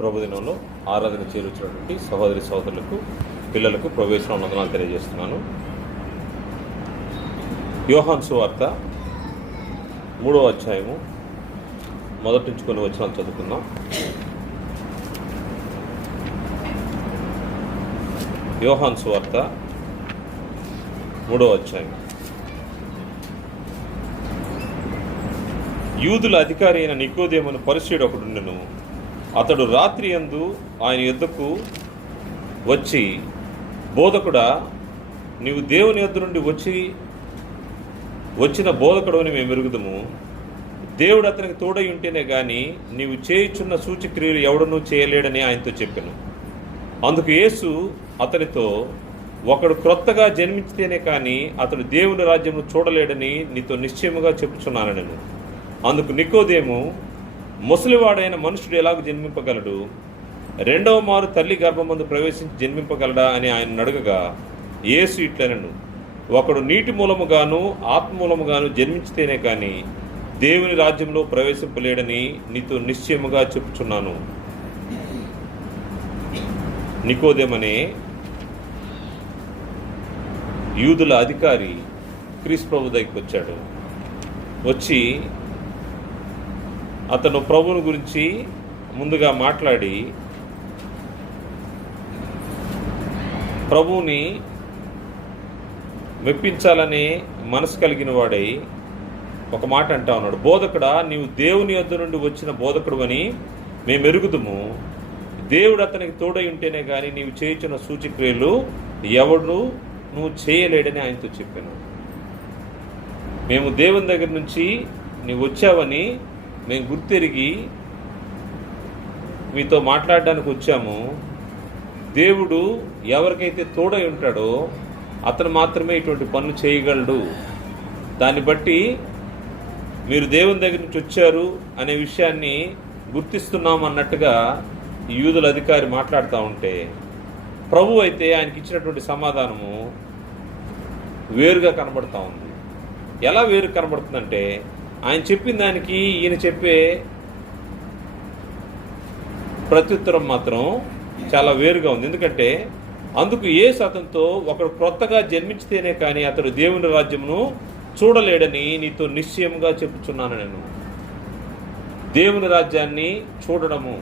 ప్రభుదినంలో ఆరాధన చేరుచినటువంటి సహోదరి సహోదరులకు పిల్లలకు ప్రవేశం వందనాలు తెలియజేస్తున్నాను. యోహాను సువార్త 3వ అధ్యాయము మొదటి నుంచి కొన్ని వచనాలు చదువుకుందాం. యోహాను సువార్త 3వ అధ్యాయం. యూదుల అధికారి అయిన నికోదేమును పరిసయ్యుడు ఒకడుండెను. అతడు రాత్రి యందు ఆయన యొద్దకు వచ్చి, బోధకుడా, నీవు దేవుని యొద్ద నుండి వచ్చిన బోధకుడని మేము ఎరుగుదుము. దేవుడు అతనికి తోడై ఉంటేనే గాని నీవు చేయుచున్న సూచక్రియలు ఎవడనూ చేయలేడని ఆయనతో చెప్పెను. అందుకు యేసు అతనితో, ఒకడు క్రొత్తగా జన్మించితేనే కానీ అతడు దేవుని రాజ్యమును చూడలేడని నీతో నిశ్చయముగా చెప్పుచున్నాను నేను. అందుకు నికోదేము, ముసలివాడైన మనుషుడు ఎలాగ జన్మింపగలడు? రెండవ మారు తల్లి గర్భమందు ప్రవేశించి జన్మింపగలడా అని ఆయన అడగగా, యేసు ఇట్లనెను, ఒకడు నీటి మూలముగాను ఆత్మ మూలముగాను జన్మించితేనే కానీ దేవుని రాజ్యంలో ప్రవేశింపలేడని నీతో నిశ్చయముగా చెప్పుచున్నాను. నికోదేమనే యూదుల అధికారి క్రీస్తు ప్రభు దగ్గరికి వచ్చాడు. వచ్చి అతను ప్రభువుని గురించి ముందుగా మాట్లాడి ప్రభువుని మెప్పించాలనే మనసు కలిగిన వాడై ఒక మాట అంటా ఉన్నాడు. బోధకుడా, నీవు దేవుని యొద్ద నుండి వచ్చిన బోధకుడు అని మేము ఎరుగుదుము. దేవుడు అతనికి తోడై ఉంటేనే కానీ నీవు చేయించిన సూచక్రియలు ఎవడు నువ్వు చేయలేడని ఆయనతో చెప్పాను. మేము దేవుని దగ్గర నుంచి నీవు వచ్చావని మేము గుర్తెరిగి మీతో మాట్లాడడానికి వచ్చాము. దేవుడు ఎవరికైతే తోడై ఉంటాడో అతను మాత్రమే ఇటువంటి పనులు చేయగలడు. దాన్ని బట్టి మీరు దేవుని దగ్గర నుంచి వచ్చారు అనే విషయాన్ని గుర్తిస్తున్నాం అన్నట్టుగా యూదుల అధికారి మాట్లాడుతూ ఉంటే, ప్రభు అయితే ఆయనకి ఇచ్చినటువంటి సమాధానము వేరుగా కనబడుతూ ఉంది. ఎలా వేరు కనబడుతుందంటే, ఆయన చెప్పిన దానికి ఈయన చెప్పే ప్రత్యుత్తరం మాత్రం చాలా వేరుగా ఉంది. ఎందుకంటే అందుకు యేసు అతనితో, ఒకడు క్రొత్తగా జన్మించితేనే కానీ అతడు దేవుని రాజ్యమును చూడలేడని నీతో నిశ్చయముగా చెప్పుచున్నాను నేను. దేవుని రాజ్యాన్ని చూడడము.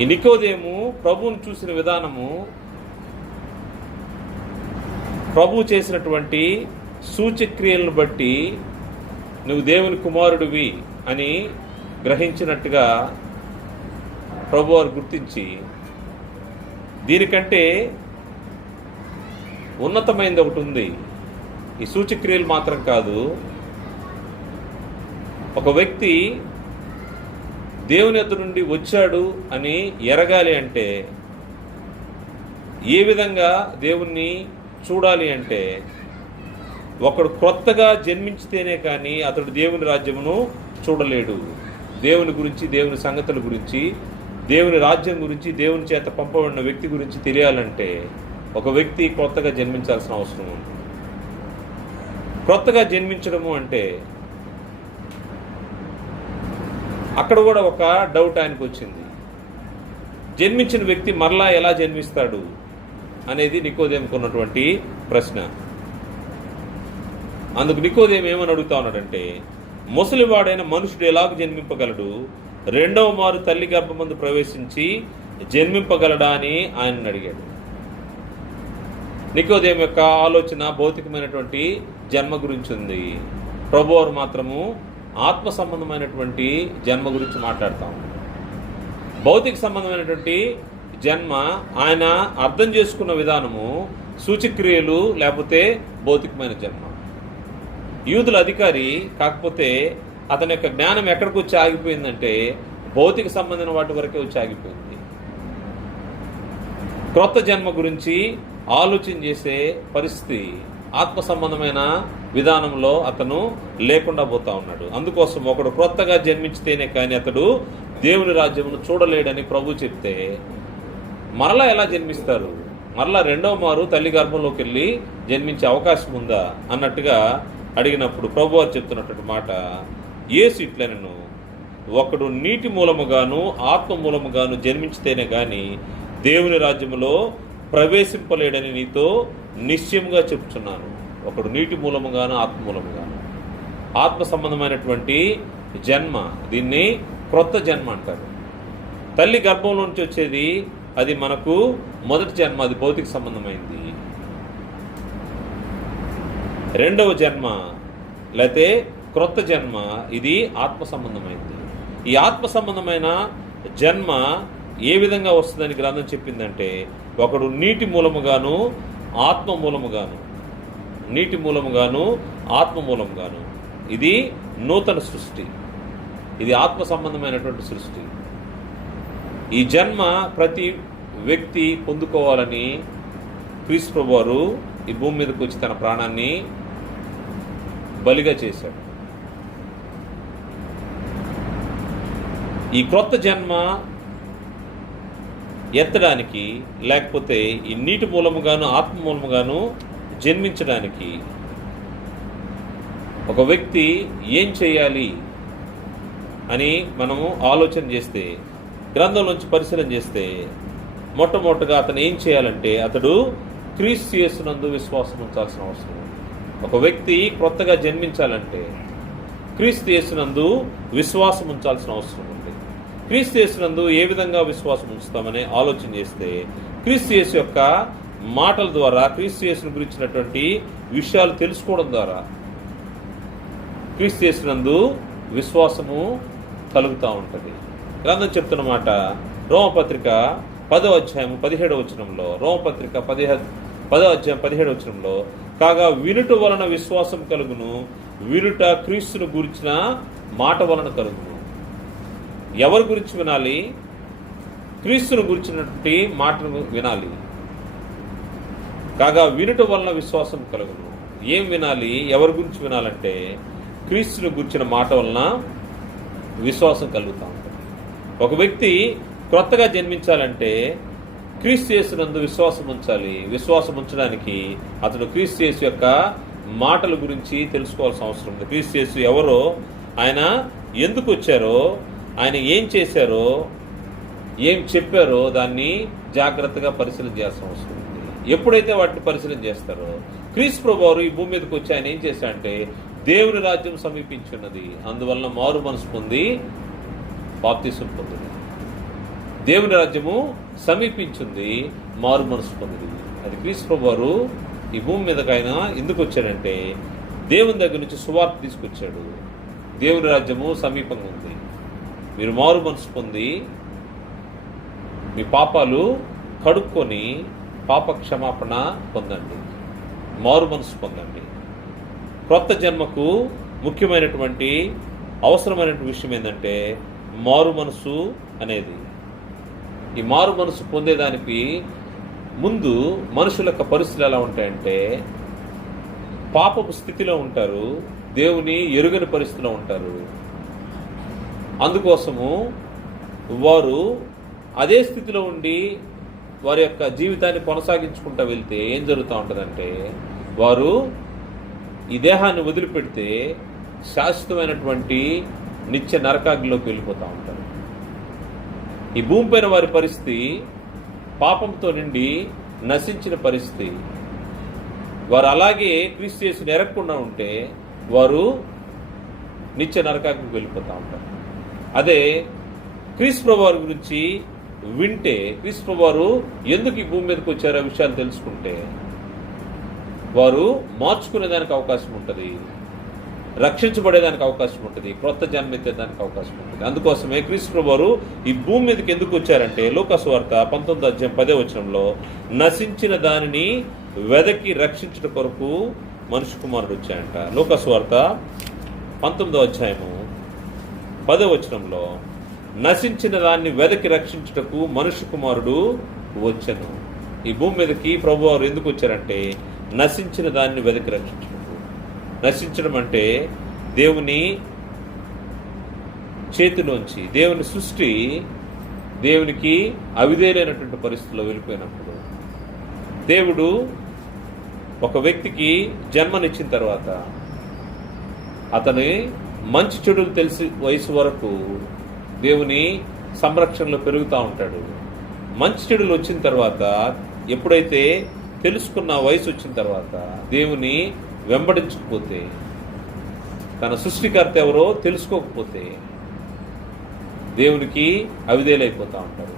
ఈ నికోదేము ప్రభువును చూసిన విధానము, ప్రభు చేసినటువంటి సూచక్రియలను బట్టి నువ్వు దేవుని కుమారుడివి అని గ్రహించినట్టుగా ప్రభు వారు గుర్తించి, దీనికంటే ఉన్నతమైనది ఒకటి ఉంది. ఈ సూచక్రియలు మాత్రం కాదు. ఒక వ్యక్తి దేవుని యొద్ద నుండి వచ్చాడు అని ఎరగాలి అంటే, ఏ విధంగా దేవుణ్ణి చూడాలి అంటే, ఒకడు క్రొత్తగా జన్మించితేనే కానీ అతడు దేవుని రాజ్యమును చూడలేడు. దేవుని గురించి, దేవుని సంగతుల గురించి, దేవుని రాజ్యం గురించి, దేవుని చేత పంపబడిన వ్యక్తి గురించి తెలియాలంటే ఒక వ్యక్తి క్రొత్తగా జన్మించాల్సిన అవసరం ఉంది. క్రొత్తగా జన్మించడము అంటే, అక్కడ కూడా ఒక డౌట్ ఆయనకు వచ్చింది. జన్మించిన వ్యక్తి మరలా ఎలా జన్మిస్తాడు అనేది నికోదేముకు ఉన్నటువంటి ప్రశ్న. అందుకు నికోదేము ఏమని అడుగుతా ఉన్నాడంటే, ముసలివాడైన మనుషుడు ఎలాగ జన్మింపగలడు? రెండవ మారు తల్లి గర్భమందు ప్రవేశించి జన్మింపగలడా అని ఆయన అడిగాడు. నికోదేము యొక్క ఆలోచన భౌతికమైనటువంటి జన్మ గురించి ఉంది. ప్రభువారు మాత్రము ఆత్మ సంబంధమైనటువంటి జన్మ గురించి మాట్లాడతాం. భౌతిక సంబంధమైనటువంటి జన్మ ఆయన అర్థం చేసుకున్న విధానము సూచక్రియలు, లేకపోతే భౌతికమైన జన్మ. యూదుల అధికారి కాకపోతే అతని యొక్క జ్ఞానం ఎక్కడికి వచ్చి ఆగిపోయిందంటే భౌతిక సంబంధమైన వాటి వరకే వచ్చి ఆగిపోయింది. క్రొత్త జన్మ గురించి ఆలోచన చేసే పరిస్థితి ఆత్మ సంబంధమైన విధానంలో అతను లేకుండా పోతా ఉన్నాడు. అందుకోసం ఒకడు క్రొత్తగా జన్మించితేనే కానీ అతడు దేవుని రాజ్యమును చూడలేడని ప్రభు చెప్తే, మరలా ఎలా జన్మిస్తారు? మరలా రెండవ మారు తల్లి గర్భంలోకి వెళ్ళి జన్మించే అవకాశం ఉందా అన్నట్టుగా అడిగినప్పుడు ప్రభువారు చెప్తున్నటువంటి మాట, యేసు ఇట్లనెను, ఒకడు నీటి మూలముగాను ఆత్మ మూలముగాను జన్మించితేనే గాని దేవుని రాజ్యములో ప్రవేశింపలేడని నీతో నిశ్చయంగా చెప్తున్నాను. ఒకడు నీటి మూలముగాను ఆత్మ మూలముగాను, ఆత్మ సంబంధమైనటువంటి జన్మ, దీన్ని క్రొత్త జన్మ అంటారు. తల్లి గర్భంలో నుంచి వచ్చేది అది మనకు మొదటి జన్మ, అది భౌతిక సంబంధమైంది. రెండవ జన్మ లేతే క్రొత్త జన్మ, ఇది ఆత్మ సంబంధమైంది. ఈ ఆత్మ సంబంధమైన జన్మ ఏ విధంగా వస్తుందని గ్రంథం చెప్పిందంటే, ఒకడు నీటి మూలముగాను ఆత్మ మూలముగాను, నీటి మూలముగాను ఆత్మ మూలముగాను, ఇది నూతన సృష్టి, ఇది ఆత్మ సంబంధమైనటువంటి సృష్టి. ఈ జన్మ ప్రతి వ్యక్తి పొందుకోవాలని క్రీస్తు ప్రభువారు ఈ భూమి మీదకి వచ్చి తన ప్రాణాన్ని బలిగా చేశాడు. ఈ క్రొత్త జన్మ ఎత్తడానికి, లేకపోతే ఈ నీటి మూలముగాను ఆత్మ మూలముగాను జన్మించడానికి ఒక వ్యక్తి ఏం చేయాలి అని మనము ఆలోచన చేస్తే, గ్రంథంలోంచి పరిశీలన చేస్తే, మొట్టమొదటిగా అతను ఏం చేయాలంటే అతడు క్రీస్తు యేసునందు విశ్వాసం ఉంచాల్సిన అవసరం ఉంది. ఒక వ్యక్తి క్రొత్తగా జన్మించాలంటే క్రీస్తు యేసునందు విశ్వాసం ఉంచాల్సిన అవసరం ఉంది. క్రీస్తు యేసునందు ఏ విధంగా విశ్వాసం ఉంచుతామని ఆలోచన చేస్తే, క్రీస్తు యేసు యొక్క మాటల ద్వారా, క్రీస్తు యేసును గురించినటువంటి విషయాలు తెలుసుకోవడం ద్వారా క్రీస్తు యేసునందు విశ్వాసము కలుగుతూ ఉంటుంది. గ్రంథం చెప్తున్న మాట రోమపత్రిక 10వ అధ్యాయం 17వ వచనంలో, రోమపత్రిక 10వ అధ్యాయం 17వ వచనంలో, కాగా వినుట వలన విశ్వాసం కలుగును, వినుట క్రీస్తును గురించిన మాట వలన కలుగును. ఎవరి గురించి వినాలి? క్రీస్తును గురించినటువంటి మాటను వినాలి. కాగా వినుట వలన విశ్వాసం కలుగును. ఏం వినాలి? ఎవరి గురించి వినాలంటే క్రీస్తును గురించిన మాట వలన విశ్వాసం కలుగుతూ ఉంటుంది. ఒక వ్యక్తి క్రొత్తగా జన్మించాలంటే క్రీస్తు యేసునందు విశ్వాసం ఉంచాలి. విశ్వాసం ఉంచడానికి అతడు క్రీస్తు యేసు యొక్క మాటల గురించి తెలుసుకోవాల్సిన అవసరం ఉంది. క్రీస్తు యేసు ఎవరో, ఆయన ఎందుకు వచ్చారో, ఆయన ఏం చేశారో, ఏం చెప్పారో దాన్ని జాగ్రత్తగా పరిశీలన చేయాల్సిన అవసరం ఉంది. ఎప్పుడైతే వాటిని పరిశీలన చేస్తారో, క్రీస్తు ప్రభువారు ఈ భూమి మీదకి వచ్చి ఆయన ఏం చేశారంటే, దేవుని రాజ్యం సమీపించున్నది, అందువలన మారు మనసు పొంది బాప్తిసం పొందింది. దేవుని రాజ్యము సమీపించింది, మారు మనసు పొందింది. అది క్రీస్తు ప్రభువారు ఈ భూమి మీదకి ఆయన ఎందుకు వచ్చాడంటే, దేవుని దగ్గర నుంచి సువార్త తీసుకొచ్చాడు. దేవుని రాజ్యము సమీపంగా ఉంది, మీరు మారు మనసు పొంది మీ పాపాలు కడుక్కొని పాప క్షమాపణ పొందండి, మారు మనసు పొందండి. క్రొత్త జన్మకు ముఖ్యమైనటువంటి అవసరమైనటువంటి విషయం ఏంటంటే మారు మనసు అనేది. ఈ మారు మనసు పొందేదానికి ముందు మనుషుల యొక్క పరిస్థితులు ఎలా ఉంటాయంటే, పాపపు స్థితిలో ఉంటారు, దేవుని ఎరుగని పరిస్థితిలో ఉంటారు. అందుకోసము వారు అదే స్థితిలో ఉండి వారి యొక్క జీవితాన్ని కొనసాగించుకుంటూ వెళ్తే ఏం జరుగుతూ ఉంటుందంటే, వారు ఈ దేహాన్ని వదిలిపెడితే శాశ్వతమైనటువంటి నిత్య నరకాగ్నిలోకి వెళ్ళిపోతూ ఉంటారు. ఈ భూమిపైన వారి పరిస్థితి పాపంతో నిండి నశించిన పరిస్థితి. వారు అలాగే క్రీస్తు యేసుని ఎరగకుండా ఉంటే వారు నిత్య నరకాగ్నికి వెళ్ళిపోతూ ఉంటారు. అదే క్రీస్తు ప్రభువారి గురించి వింటే, క్రీస్తు ప్రభువారు ఎందుకు ఈ భూమి మీదకి వచ్చారో విషయాలు తెలుసుకుంటే వారు మార్చుకునేదానికి అవకాశం ఉంటుంది, రక్షించబడేదానికి అవకాశం ఉంటుంది, క్రొత్త జన్మెత్తేదానికి అవకాశం ఉంటుంది. అందుకోసమే క్రీస్తు ప్రభువారు ఈ భూమి మీదకి ఎందుకు వచ్చారంటే, లూకాసు వార్త 19వ అధ్యాయం 10వ వచనంలో, నశించిన దానిని వెదకి రక్షించుట కొరకు మనుష్య కుమారుడు వచ్చాయంట. లూకాసు వార్త 19వ అధ్యాయము 10వ వచనంలో, నశించిన దాన్ని వెదకి రక్షించుటకు మనుష్య కుమారుడు వచ్చెను. ఈ భూమి మీదకి ప్రభువారు ఎందుకు వచ్చారంటే, నశించిన దాన్ని వెదకి రక్షించుటకు. నశించడం అంటే దేవుని చేతిలోంచి, దేవుని సృష్టి దేవునికి అవిధేయులైనటువంటి పరిస్థితుల్లో వెళ్ళిపోయినప్పుడు, దేవుడు ఒక వ్యక్తికి జన్మనిచ్చిన తర్వాత అతని మంచి చెడులు తెలిసి వయసు వరకు దేవుని సంరక్షణలో పెరుగుతూ ఉంటాడు. మంచి చెడులు వచ్చిన తర్వాత, ఎప్పుడైతే తెలుసుకున్న వయసు వచ్చిన తర్వాత దేవుని వెంబడించకపోతే, తన సృష్టికర్త ఎవరో తెలుసుకోకపోతే దేవునికి అవిధేయులైపోతూ ఉంటారు.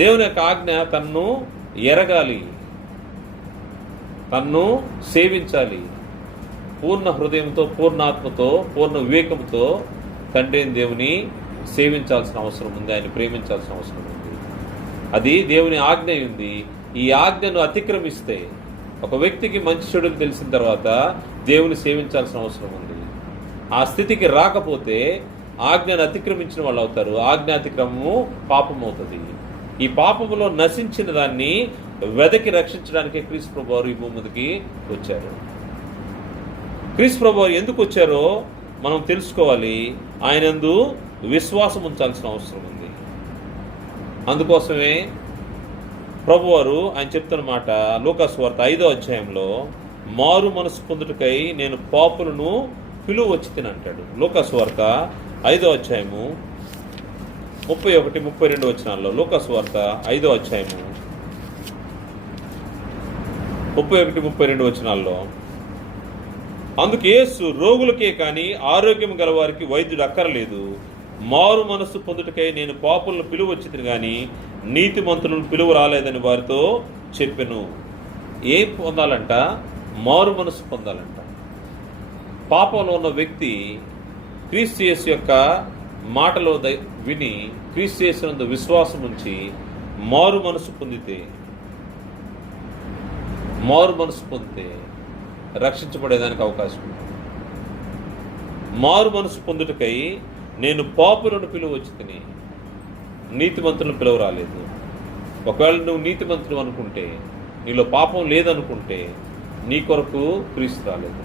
దేవుని యొక్క ఆజ్ఞ తన్ను ఎరగాలి, తన్ను సేవించాలి. పూర్ణ హృదయంతో, పూర్ణాత్మతో, పూర్ణ వివేకంతో తండ్రి దేవుని సేవించాల్సిన అవసరం ఉంది, ఆయన ప్రేమించాల్సిన అవసరం ఉంది. అది దేవుని ఆజ్ఞ ఉంది. ఈ ఆజ్ఞను అతిక్రమిస్తే, ఒక వ్యక్తికి మంచి చెడులు తెలిసిన తర్వాత దేవుని సేవించాల్సిన అవసరం ఉంది. ఆ స్థితికి రాకపోతే ఆజ్ఞను అతిక్రమించిన వాళ్ళు అవుతారు. ఆజ్ఞాతిక్రమము పాపం అవుతుంది. ఈ పాపములో నశించిన దాన్ని వెదకి రక్షించడానికి క్రీస్తు ప్రభువారు ఈ భూమి మీదకి వచ్చారు. క్రీస్తు ప్రభువారు ఎందుకు వచ్చారో మనం తెలుసుకోవాలి. ఆయనందు విశ్వాసం ఉంచాల్సిన అవసరం ఉంది. అందుకోసమే ప్రభువారు ఆయన చెప్తున్న మాట లూకాసు వార్త 5వ అధ్యాయంలో, మారు మనసు పొందుటకై నేను పాపులను పిలువ వచ్చి తినంటాడు. లూకాసు వార్త 5వ అధ్యాయము 31-32 వచనాల్లో, లూకాసు వార్త 5వ అధ్యాయము 31-32 వచనాల్లో, అందుకు యేసు, రోగులకే కానీ ఆరోగ్యం గలవారికి వైద్యుడు అక్కరలేదు. మారు మనస్సు పొందుటకై నేను పాపులను పిలువ వచ్చింది కానీ నీతిమంతులను పిలువ రాలేదని వారితో చెప్పెను. ఏం పొందాలంట? మారు మనస్సు పొందాలంట. పాపంలో ఉన్న వ్యక్తి క్రీస్తు యేసు యొక్క మాటలో విని క్రీస్తు యేసునందు విశ్వాసం ఉంచి మారు మనసు పొందితే రక్షించబడేదానికి అవకాశం ఉంది. మారు మనసు పొందుటకై నేను పాపులను పిలువ వచ్చి తిని నీతిమంతులను పిలువ రాలేదు. ఒకవేళ నువ్వు నీతిమంతుడు అనుకుంటే, నీలో పాపం లేదనుకుంటే, నీ కొరకు క్రీస్తు రాలేదు.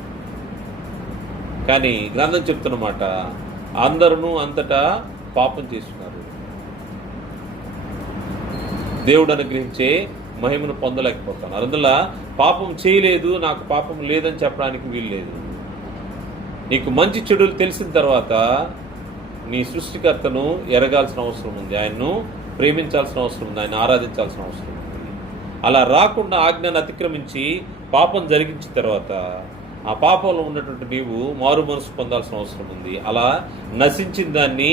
కానీ గ్రంథం చెప్తున్నమాట, అందరూ అంతటా పాపం చేస్తున్నారు, దేవుడు అనుగ్రహించే మహిమను పొందలేకపోతున్నారు. అందువల్ల పాపం చేయలేదు, నాకు పాపం లేదని చెప్పడానికి వీలు లేదు. నీకు మంచి చెడులు తెలిసిన తర్వాత నీ సృష్టికర్తను ఎరగాల్సిన అవసరం ఉంది, ఆయన్ను ప్రేమించాల్సిన అవసరం ఉంది, ఆయన ఆరాధించాల్సిన అవసరం ఉంది. అలా రాకుండా ఆజ్ఞను అతిక్రమించి పాపం జరిగించిన తర్వాత ఆ పాపంలో ఉన్నటువంటి నీవు మారు మనసు పొందాల్సిన అవసరం ఉంది. అలా నశించిన దాన్ని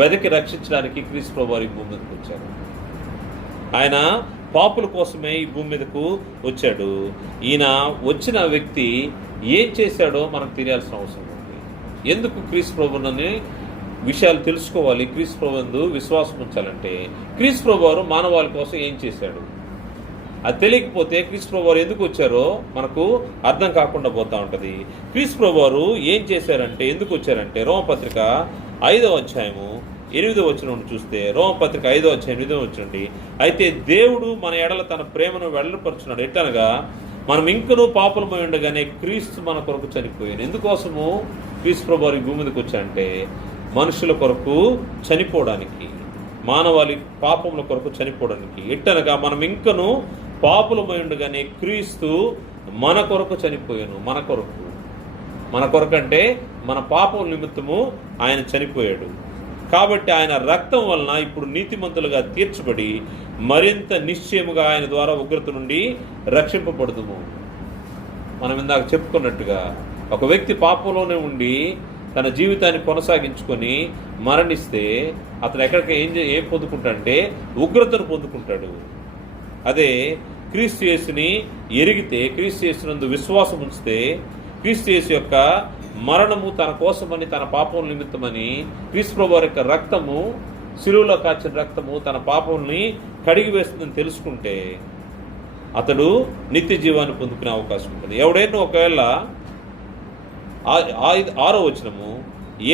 వెదకి రక్షించడానికి క్రీస్తు ప్రభువారు ఈ భూమి మీదకు వచ్చారు. ఆయన పాపుల కోసమే ఈ భూమి మీదకు వచ్చాడు. ఈయన వచ్చిన వ్యక్తి ఏం చేశాడో మనకు తెలియాల్సిన అవసరం ఉంది. ఎందుకు క్రీస్తు ప్రభువుని విషయాలు తెలుసుకోవాలి, క్రీస్తు ప్రభువునందు విశ్వాసం ఉంచాలంటే, క్రీస్తు ప్రభువారు మానవాళి కోసం ఏం చేశాడు అది తెలియకపోతే క్రీస్తు ప్రభువారు ఎందుకు వచ్చారో మనకు అర్థం కాకుండా పోతూ ఉంటుంది. క్రీస్తు ప్రభువారు ఏం చేశారంటే, ఎందుకు వచ్చారంటే, రోమపత్రిక 5వ అధ్యాయము 8వ వచనం చూస్తే, రోమపత్రిక 5వ అధ్యాయం 8వ వచనం, అయితే దేవుడు మన ఎడల తన ప్రేమను వెల్లడిపరుచున్నాడు. ఎట్లనగా మనం ఇంకనూ పాపులమై ఉండగానే క్రీస్తు మన కొరకు చనిపోయాను. ఎందుకోసము క్రీస్తు ప్రభువారు ఈ భూమి మీదకి వచ్చారంటే, మనుషుల కొరకు చనిపోవడానికి, మానవాళి పాపముల కొరకు చనిపోవడానికి. ఎట్టనగా మనం ఇంకను పాపులమై ఉండగానే క్రీస్తు మన కొరకు చనిపోయాను. మన కొరకు అంటే మన పాపం నిమిత్తము ఆయన చనిపోయాడు. కాబట్టి ఆయన రక్తం వలన ఇప్పుడు నీతిమంతులుగా తీర్చబడి మరింత నిశ్చయముగా ఆయన ద్వారా ఉగ్రత నుండి రక్షింపబడుదుము. మనం ఇందాక చెప్పుకున్నట్టుగా, ఒక వ్యక్తి పాపంలోనే ఉండి తన జీవితాన్ని కొనసాగించుకొని మరణిస్తే అతను ఎక్కడికి ఏం పొందుకుంటాడంటే ఉగ్రతను పొందుకుంటాడు. అదే క్రీస్తు యేసుని ఎరిగితే, క్రీస్తు యేసునందు విశ్వాసం ఉంచితే, క్రీస్తు యేసు యొక్క మరణము తన కోసమని, తన పాపం నిమిత్తమని, క్రీస్తు ప్రభువారి యొక్క రక్తము, శిలువలో కాచిన రక్తము తన పాపంని కడిగి వేస్తుందని తెలుసుకుంటే అతడు నిత్య జీవాన్ని పొందుకునే అవకాశం ఉంటుంది. ఎవడైనా ఒకవేళ 6వ వచనము,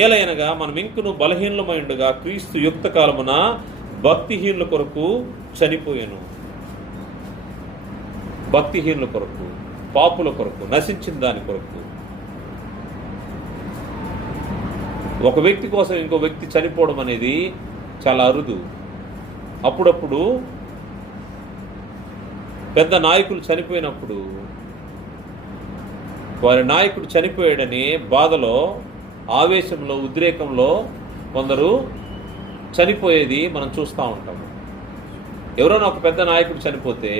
ఏలయనగా మనం ఇంకను బలహీనమై ఉండగా క్రీస్తు యుక్త కాలమున భక్తిహీనుల కొరకు చనిపోయాను. భక్తిహీనుల కొరకు, పాపుల కొరకు, నశించిన దాని కొరకు. ఒక వ్యక్తి కోసం ఇంకో వ్యక్తి చనిపోవడం అనేది చాలా అరుదు. అప్పుడప్పుడు పెద్ద నాయకులు చనిపోయినప్పుడు వారి నాయకుడు చనిపోయాడని బాధలో, ఆవేశంలో, ఉద్రేకంలో కొందరు చనిపోయేది మనం చూస్తూ ఉంటాము. ఎవరైనా ఒక పెద్ద నాయకుడు చనిపోతే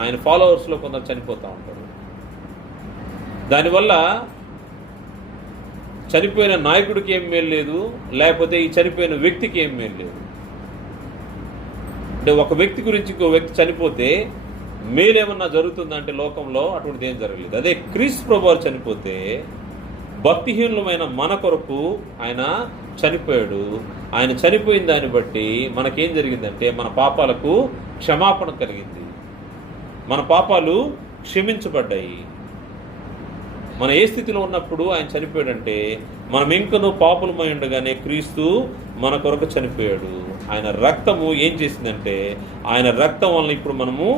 ఆయన ఫాలోవర్స్లో కొందరు చనిపోతూ ఉంటారు. దానివల్ల చనిపోయిన నాయకుడికి ఏం మేలు లేదు, లేకపోతే ఈ చనిపోయిన వ్యక్తికి ఏం మేలు లేదు. అంటే ఒక వ్యక్తి గురించి ఇంకో వ్యక్తి చనిపోతే మేలేమన్నా జరుగుతుందంటే లోకంలో అటువంటిది ఏం జరగలేదు. అదే క్రీస్తు ప్రభువారు చనిపోతే భక్తిహీనులమైన మన కొరకు ఆయన చనిపోయాడు. ఆయన చనిపోయిన దాన్ని బట్టి మనకేం జరిగిందంటే మన పాపాలకు క్షమాపణ కలిగింది, మన పాపాలు క్షమించబడ్డాయి. మన ఏ స్థితిలో ఉన్నప్పుడు ఆయన చనిపోయాడంటే మనం ఇంకనూ పాపులమై ఉండగానే క్రీస్తు మన కొరకు చనిపోయాడు. ఆయన రక్తము ఏం చేసిందంటే ఆయన రక్తం వలన ఇప్పుడు మనము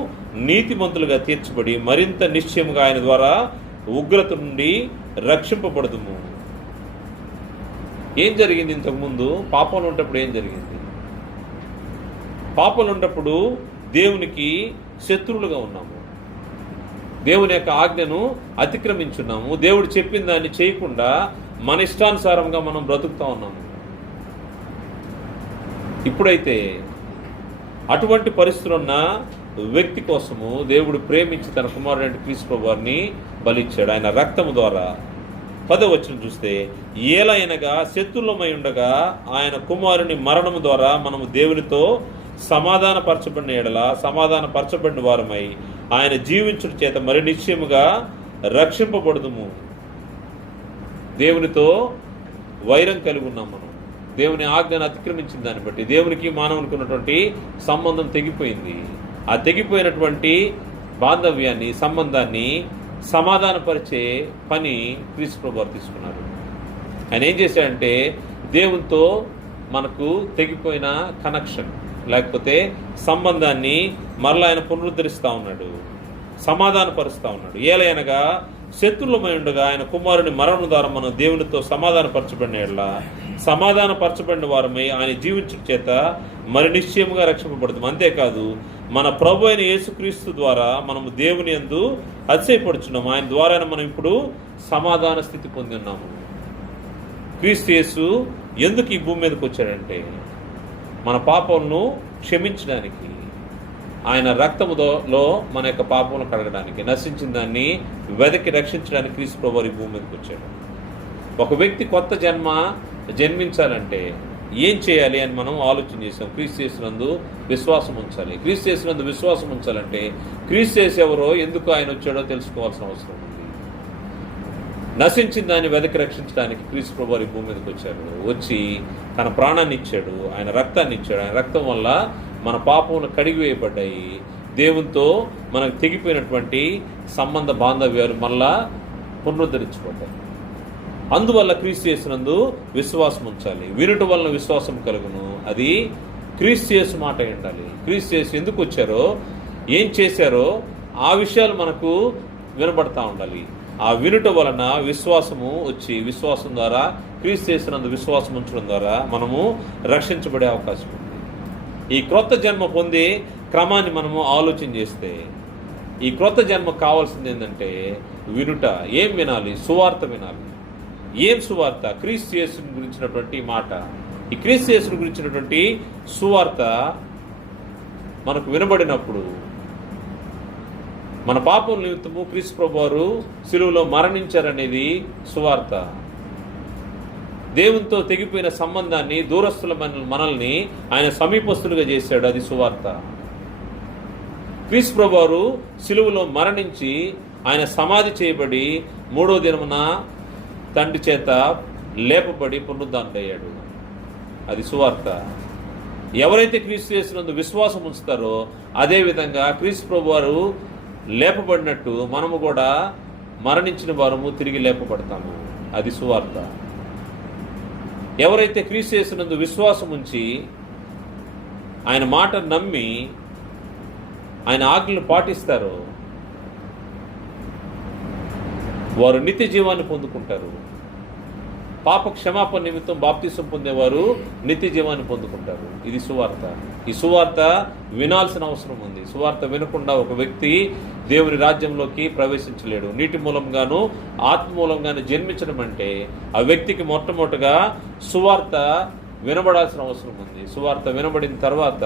నీతిమంతులుగా తీర్చబడి మరింత నిశ్చయముగా ఆయన ద్వారా ఉగ్రత నుండి రక్షింపబడదుము. ఏం జరిగింది ఇంతకుముందు? పాపంలో ఉన్నప్పుడు ఏం జరిగింది? పాపంలో ఉన్నప్పుడు దేవునికి శత్రువులుగా ఉన్నాము, దేవుని యొక్క ఆజ్ఞను అతిక్రమించున్నాము, దేవుడు చెప్పిన దాన్ని చేయకుండా మన ఇష్టానుసారంగా మనం బ్రతుకుతా ఉన్నాము. ఇప్పుడైతే అటువంటి పరిస్థితులు ఉన్న వ్యక్తి కోసము దేవుడు ప్రేమించి తన కుమారుడైన క్రీస్తు ప్రభువారిని బలిచ్చాడు ఆయన రక్తము ద్వారా. 10వ వచనం చూస్తే, ఏలైనగా శత్రులమై ఉండగా ఆయన కుమారుని మరణము ద్వారా మనము దేవునితో సమాధానపరచబడిన ఎడల సమాధానపరచబడిన వారమై ఆయన జీవించుట చేత మరి నిశ్చయముగా రక్షింపబడుదుము. దేవునితో వైరం కలిగి ఉన్నాం మనం. దేవుని ఆజ్ఞను అతిక్రమించిన దాన్ని బట్టి దేవునికి మానవునికి ఉన్నటువంటి సంబంధం తెగిపోయింది. ఆ తెగిపోయినటువంటి బాంధవ్యాన్ని, సంబంధాన్ని సమాధానపరిచే పని క్రీస్తు ప్రభువారు తీసుకున్నారు. ఆయన ఏం చేశాడంటే దేవునితో మనకు తెగిపోయిన కనెక్షన్ లేకపోతే సంబంధాన్ని మరలా ఆయన పునరుద్ధరిస్తూ ఉన్నాడు, సమాధానపరుస్తూ ఉన్నాడు. ఏలైనగా శత్రులమై ఉండగా ఆయన కుమారుని మరణం ద్వారా మనం దేవునితో సమాధానపరచబడిన సమాధానపరచబడిన వారమై ఆయన జీవించడం చేత మరి నిశ్చయముగా రక్షింపబడుతుంది. అంతేకాదు మన ప్రభు అయిన యేసుక్రీస్తు ద్వారా మనము దేవుని యందు అతిశయపడుచున్నాము. ఆయన ద్వారా మనం ఇప్పుడు సమాధాన స్థితి పొంది ఉన్నాము. క్రీస్తు యేసు ఎందుకు ఈ భూమి మీదకి వచ్చాడంటే మన పాపములను క్షమించడానికి, ఆయన రక్తములో మన యొక్క పాపములను కడగడానికి, నశించిన దాన్ని వెదకి రక్షించడానికి క్రీస్తు ప్రభువు ఈ భూమి మీదకి వచ్చాడు. ఒక వ్యక్తి కొత్త జన్మించాలంటే ఏం చేయాలి అని మనం ఆలోచన చేసాం. క్రీస్తు యేసునందు విశ్వాసం ఉంచాలి. క్రీస్తు యేసునందు విశ్వాసం ఉంచాలంటే క్రీస్తు యేసు ఎవరో, ఎందుకు ఆయన వచ్చాడో తెలుసుకోవాల్సిన అవసరం ఉంది. నశించిన దాన్ని వెదకి రక్షించడానికి క్రీస్తు ప్రభువు ఈ భూమి మీదకి వచ్చాడు. వచ్చి తన ప్రాణాన్ని ఇచ్చాడు, ఆయన రక్తాన్ని ఇచ్చాడు. ఆయన రక్తం వల్ల మన పాపములు కడిగివేయబడ్డాయి. దేవునితో మనకు తెగిపోయినటువంటి సంబంధ బాంధవ్యాలు మళ్ళా పునరుద్ధరించబడ్డాయి. అందువల్ల క్రీస్తు యేసునందు విశ్వాసం ఉంచాలి. వినుట వలన విశ్వాసం కలుగును. అది క్రీస్తు యేసు మాట ఉండాలి. క్రీస్తు యేసు ఎందుకు వచ్చారో, ఏం చేశారో ఆ విషయాలు మనకు వినబడతా ఉండాలి. ఆ వినుట వలన విశ్వాసము వచ్చి విశ్వాసం ద్వారా క్రీస్తు యేసునందు విశ్వాసం ఉంచడం ద్వారా మనము రక్షించబడే అవకాశం ఉంది. ఈ క్రొత్త జన్మ పొందే క్రమాన్ని మనము ఆలోచన చేస్తే ఈ క్రొత్త జన్మ కావాల్సింది ఏంటంటే వినుట. ఏం వినాలి? సువార్త వినాలి. ఏం సువార్త? క్రీస్తు యేసుని గురించినటువంటి మాట. ఈ క్రీస్తు యేసుని గురించినటువంటి సువార్త మనకు వినబడినప్పుడు మన పాపం నిమిత్తము క్రీస్తు ప్రభువారు శిలువలో మరణించారనేది సువార్త. దేవునితో తెగిపోయిన సంబంధాన్ని, దూరస్తుల మనల్ని ఆయన సమీపస్తులుగా చేశాడు. అది సువార్త. క్రీస్తు ప్రభువారు శిలువలో మరణించి ఆయన సమాధి చేయబడి 3వ దినమున తండ్రి చేత లేపబడి పునరుద్ధానుడయ్యాడు. అది సువార్త. ఎవరైతే క్రీస్తు యేసునందు విశ్వాసం ఉంచుతారో అదేవిధంగా క్రీస్తు ప్రభువారు లేపబడినట్టు మనము కూడా మరణించిన వారము తిరిగి లేపబడతాము. అది సువార్త. ఎవరైతే క్రీస్తు యేసునందు విశ్వాసం ఉంచి ఆయన మాట నమ్మి ఆయన ఆజ్ఞలు పాటిస్తారో వారు నిత్య జీవాన్ని పొందుకుంటారు. పాప క్షమాపణ నిమిత్తం బాప్తిసం పొందేవారు నిత్య జీవాన్ని పొందుకుంటారు. ఇది సువార్త. ఈ సువార్త వినాల్సిన అవసరం ఉంది. సువార్త వినకుండా ఒక వ్యక్తి దేవుని రాజ్యంలోకి ప్రవేశించలేడు. నీటి మూలంగాను ఆత్మ మూలంగాను జన్మించడం అంటే ఆ వ్యక్తికి మొట్టమొదటిగా సువార్త వినబడాల్సిన అవసరం ఉంది. సువార్త వినబడిన తర్వాత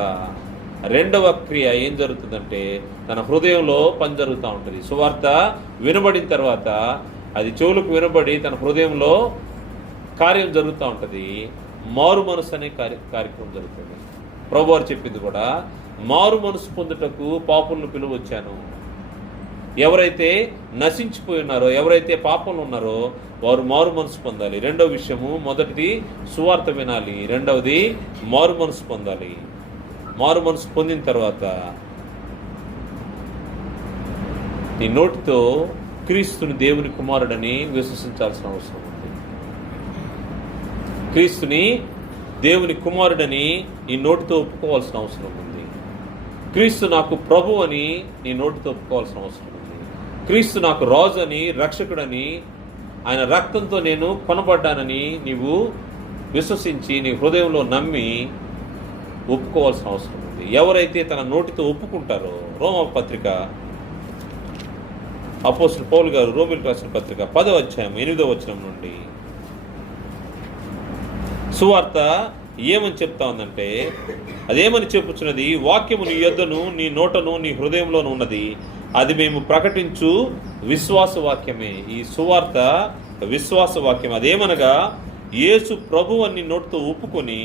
రెండవ క్రియ ఏం జరుగుతుందంటే తన హృదయంలో పని జరుగుతూ ఉంటుంది. సువార్త వినబడిన తర్వాత అది చెవులకు వినబడి తన హృదయంలో కార్యం జరుగుతూ ఉంటుంది. మారు మనసు అనే కార్యక్రమం జరుగుతుంది. ప్రభువారు చెప్పింది కూడా, మారు మనసు పొందుటకు పాపులను పిలువచ్చాను. ఎవరైతే నశించిపోయి ఉన్నారో, ఎవరైతే పాపంలో ఉన్నారో వారు మారు మనసు పొందాలి. రెండవ విషయము, మొదటిది సువార్త వినాలి, రెండవది మారు మనసు పొందాలి. మారు మనసు పొందిన తర్వాత నీ నోటితో క్రీస్తుని దేవుని కుమారుడని విశ్వసించాల్సిన అవసరం ఉంది. క్రీస్తుని దేవుని కుమారుడని నీ నోటితో ఒప్పుకోవాల్సిన అవసరం ఉంది. క్రీస్తు నాకు ప్రభు అని నీ నోటితో ఒప్పుకోవాల్సిన అవసరం ఉంది. క్రీస్తు నాకు రాజు అని, రక్షకుడని, ఆయన రక్తంతో నేను కొనబడ్డానని నీవు విశ్వసించి నీ హృదయంలో నమ్మి ఒప్పుకోవాల్సిన అవసరం ఉంది. ఎవరైతే తన నోటితో ఒప్పుకుంటారో, రోమపత్రిక అపోస్తలుడు పౌలు గారు రోమీయులకు రాసిన పత్రిక 10వ అధ్యాయం 8వ వచనం నుండి సువార్త ఏమని చెప్తా ఉందంటే, అదేమని చెప్పుచున్నది, వాక్యము నీ యొద్దను, నీ నోటను, నీ హృదయంలోనూ ఉన్నది, అది మేము ప్రకటించు విశ్వాస వాక్యమే. ఈ సువార్త విశ్వాస వాక్యం. అదేమనగా, యేసు ప్రభు అని నోటితో ఒప్పుకొని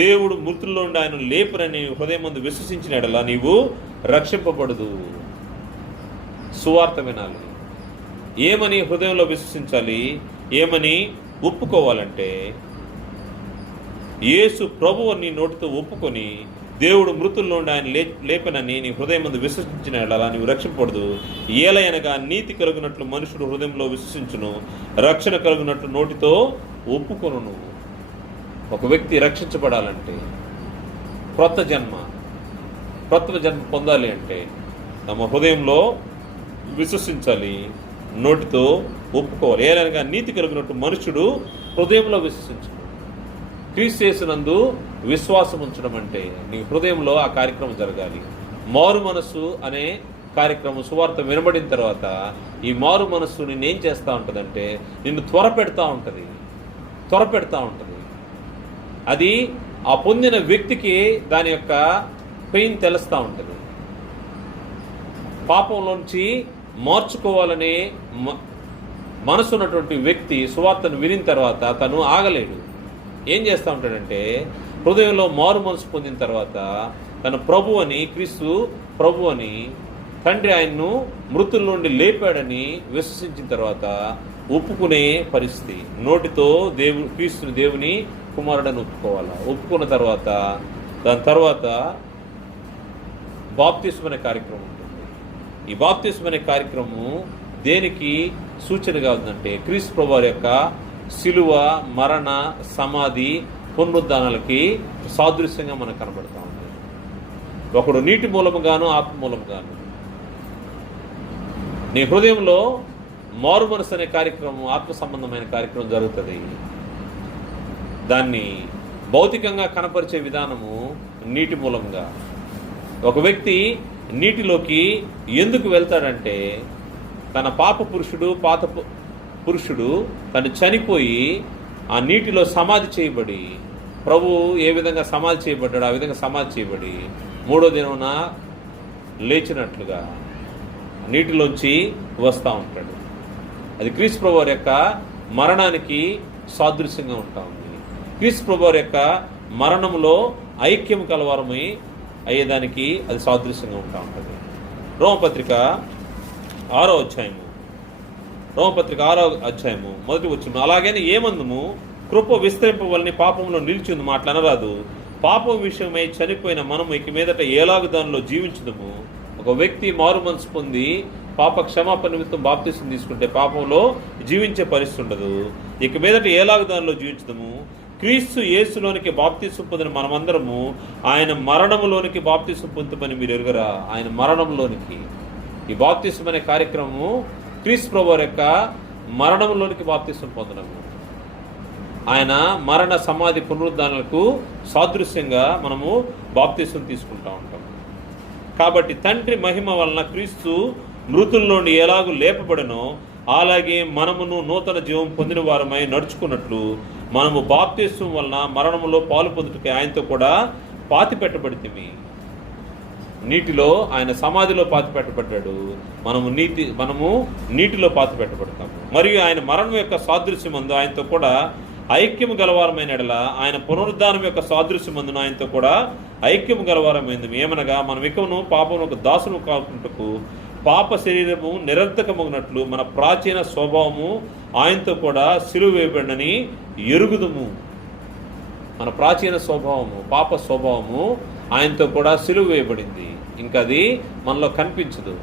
దేవుడు మృతుల్లో ఉండి ఆయన లేపునని హృదయం ముందు విశ్వసించిన ఎడల నీవు రక్షింపబడదు. సువార్త వినాలి. ఏమని హృదయంలో విశ్వసించాలి, ఏమని ఒప్పుకోవాలంటే, యేసు ప్రభు అని నోటితో ఒప్పుకొని దేవుడు మృతుల్లో ఉండి ఆయన లేపనని నీ హృదయం ముందు విశ్వసించిన ఎడల నీవు రక్షింపబడదు. ఏలయనగా నీతి కలుగునట్లు మనుషుడు హృదయంలో విశ్వసించును, రక్షణ కలుగునట్లు నోటితో ఒప్పుకొను. ఒక వ్యక్తి రక్షించబడాలంటే, క్రొత్త జన్మ పొందాలి అంటే తమ హృదయంలో విశ్వసించాలి, నోటితో ఒప్పుకోవాలి. ఏలనగా నీతి కలిగినట్టు మనుషుడు హృదయంలో విశ్వసించు. క్రీస్తు యేసునందు విశ్వాసం ఉంచడం అంటే నీ హృదయంలో ఆ కార్యక్రమం జరగాలి. మారు మనస్సు అనే కార్యక్రమం సువార్త వినబడిన తర్వాత ఈ మారు మనస్సు నిన్నేం చేస్తూ ఉంటుందంటే నిన్ను త్వరపెడతా ఉంటుంది. అది ఆ పొందిన వ్యక్తికి దాని యొక్క పెయిన్ తెలుస్తూ ఉంటుంది. పాపంలోంచి మార్చుకోవాలనే మనసు ఉన్నటువంటి వ్యక్తి సువార్తను వినిన తర్వాత తను ఆగలేడు. ఏం చేస్తూ ఉంటాడంటే, హృదయంలో మారు మనసు పొందిన తర్వాత తన ప్రభు అని, క్రీస్తు ప్రభు అని, తండ్రి ఆయన్ను మృతుల నుండి లేపాడని విశ్వసించిన తర్వాత ఒప్పుకునే పరిస్థితి. నోటితో క్రీస్తుని దేవుని కుమారుడని ఒప్పుకోవాలి. ఒప్పుకున్న తర్వాత దాని తర్వాత బాప్తిస్మ అనే కార్యక్రమం ఉంటుంది. ఈ బాప్తిస్మ అనే కార్యక్రమం దేనికి సూచనగా ఉందంటే, క్రీస్తు ప్రభువారి యొక్క శిలువ, మరణ, సమాధి, పునరుద్ధానాలకి సాదృశ్యంగా మనకు కనబడతా ఉంది. ఒకడు నీటి మూలముగాను ఆత్మ మూలముగాను. నీ హృదయంలో మారు మనసు అనే కార్యక్రమం, ఆత్మ సంబంధమైన కార్యక్రమం జరుగుతుంది. దాన్ని భౌతికంగా కనపరిచే విధానము నీటి మూలంగా. ఒక వ్యక్తి నీటిలోకి ఎందుకు వెళ్తాడంటే, తన పాత పురుషుడు తను చనిపోయి ఆ నీటిలో సమాధి చేయబడి, ప్రభు ఏ విధంగా సమాధి చేయబడ్డాడు ఆ విధంగా సమాధి చేయబడి 3వ దినమున లేచినట్లుగా నీటిలోంచి వస్తూ ఉంటాడు. అది క్రీస్తు ప్రభువారి యొక్క మరణానికి సాదృశ్యంగా ఉంటా ఉంది. క్రీస్తు ప్రభువారి యొక్క మరణంలో ఐక్యం కలవారమై అయ్యేదానికి అది సాదృశ్యంగా ఉంటా ఉంటుంది. రోమపత్రిక 6వ అధ్యాయము 1వ వచనం, అలాగని ఏమందుము, కృప విస్తరింపవలని పాపంలో నిలిచింది మాట్లాడరాదు. పాపం విషయమై చనిపోయిన మనము ఇక మీదట ఏలాగు దానిలో జీవించుదము. ఒక వ్యక్తి మారు మనసు పొంది పాప క్షమాపణ నిమిత్తం బాప్తిసం తీసుకుంటే పాపంలో జీవించే పరిస్థితి ఉండదు. ఇక మీదట ఏలాగు దానిలో జీవించుదము. క్రీస్తు యేసులోనికి బాప్తిసం పొందిన మనమందరము ఆయన మరణములోనికి బాప్తిసం పొందుతామని మీరు ఎరుగరా. ఆయన మరణంలోనికి ఈ బాప్తిసం అనే కార్యక్రమము క్రీస్తు ప్రభువారి యొక్క మరణంలోనికి బాప్తిసం పొందడము. ఆయన మరణ, సమాధి, పునరుద్ధానాలకు సాదృశ్యంగా మనము బాప్తిసం తీసుకుంటూ ఉంటాం. కాబట్టి తండ్రి మహిమ వలన క్రీస్తు మృతుల్లోని ఎలాగూ లేపబడనో అలాగే మనమును నూతన జీవం పొందిన వారమై నడుచుకున్నట్లు మనము బాప్తిస్వం వలన మరణములో పాలు పొందుటకై ఆయనతో కూడా పాతి పెట్టబడితిమి. నీటిలో ఆయన సమాధిలో పాతి పెట్టబడ్డాడు, మనము నీటిలో పాతి పెట్టబడతాము. మరియు ఆయన మరణం యొక్క సాదృశ్యమందు ఆయనతో కూడా ఐక్యము గలవారమైన ఎడల ఆయన పునరుద్ధానం యొక్క సాదృశ్యమందున ఆయనతో కూడా ఐక్యము గలవారమైంది. ఏమనగా మనం ఇకను పాపమునకు దాసును కాకుంటకు పాప శరీరము నిరర్ధకమగినట్లు మన ప్రాచీన స్వభావము ఆయనతో కూడా సిలువ వేయబడినని ఎరుగుదుము. మన ప్రాచీన స్వభావము, పాప స్వభావము ఆయనతో కూడా సిలువ వేయబడింది. ఇంకా అది మనలో కనిపించదు.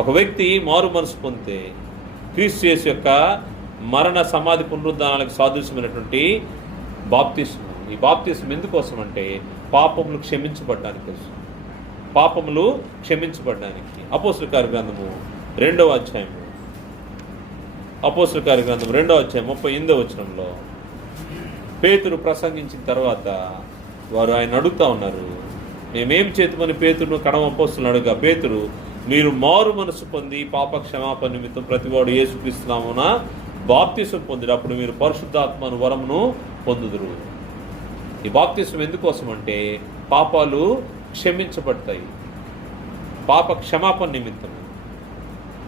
ఒక వ్యక్తి మారు మనసు పొందితే క్రీస్తు యేసు యొక్క మరణ సమాధి పునరుద్ధానాలకు సాదృశ్యమైనటువంటి బాప్తిస్మం. ఈ బాప్తిస్మం ఎందుకోసం అంటే పాపములు క్షమించబడ్డానికి. పాపములు క్షమించబడ్డానికి. అపోస్తలుల కార్య గ్రంథము 2వ అధ్యాయము, అపోస్తలుల కార్య గ్రంథం 2వ అధ్యాయం 38వ వచనంలో పేతురు ప్రసంగించిన తర్వాత వారు ఆయన అడుగుతా ఉన్నారు, మేమేం చేతుమని పేతురును కడమ అపోస్తలుని అడుగా, పేతురు మీరు మారు మనసు పొంది పాప క్షమాపణ నిమిత్తం ప్రతివాడు యేసుక్రీస్తు నామమున బాప్తిసం పొందిరు, అప్పుడు మీరు పరిశుద్ధాత్మను వరమును పొందుదురు. ఈ బాప్తిసం ఎందుకోసం అంటే పాపాలు క్షమించబడతాయి. పాప క్షమాపణ నిమిత్తం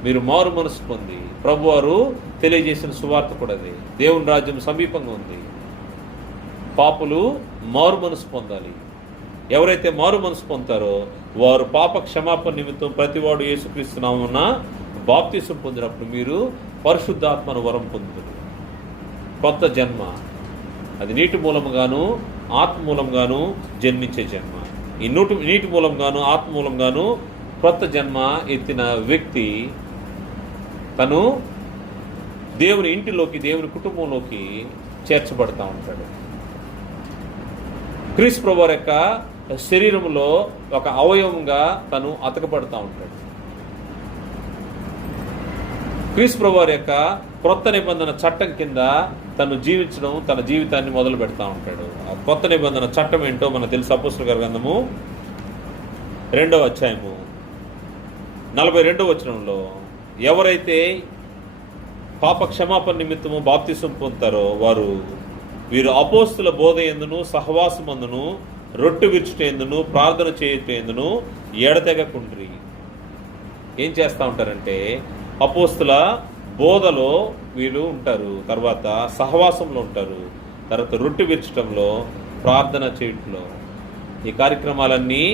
మీరు మారు మనసు పొంది, ప్రభువారు తెలియజేసిన సువార్త కూడా అదే, దేవుని రాజ్యం సమీపంగా ఉంది. పాపులు మారు మనసు పొందాలి. ఎవరైతే మారు మనసు పొందుతారో వారు పాప క్షమాపణ నిమిత్తం ప్రతివాడు యేసుక్రీస్తు నామమున బాప్తిసం పొందినప్పుడు మీరు పరిశుద్ధాత్మను వరం పొందుతారు. కొత్త జన్మ, అది నీటి మూలంగాను ఆత్మ మూలంగాను జన్మించే జన్మ. ఈ నీటి మూలంగాను ఆత్మ మూలంగాను కొత్త జన్మ ఎత్తిన వ్యక్తి తను దేవుని ఇంటిలోకి, దేవుని కుటుంబంలోకి చేర్చబడతా ఉంటాడు. క్రీస్తు ప్రభువారి యొక్క శరీరంలో ఒక అవయవంగా తను అతకబడతా ఉంటాడు. క్రీస్తు ప్రభువారి యొక్క క్రొత్త నిబంధన చట్టం కింద తను జీవించడం, తన జీవితాన్ని మొదలు పెడతా ఉంటాడు. ఆ కొత్త నిబంధన చట్టం ఏంటో మనకు తెలుసు. అపోస్తలుల కార్య గ్రంథము 2వ అధ్యాయము 42వ వచనంలో ఎవరైతే పాప క్షమాపణ నిమిత్తము బాప్తిసం పొందుతారో వీరు అపోస్తుల బోధ ఎందును సహవాసమందును రొట్టె విరుచుట ఎందును ప్రార్థన చేయుట ఎందును ఎడతెగకుండ్రి. ఏం చేస్తూ ఉంటారంటే అపోస్తుల బోధలో వీళ్ళు ఉంటారు, తర్వాత సహవాసంలో ఉంటారు, తర్వాత రొట్టె విరచటంలో, ప్రార్థన చేయటంలో. ఈ కార్యక్రమాలన్నీ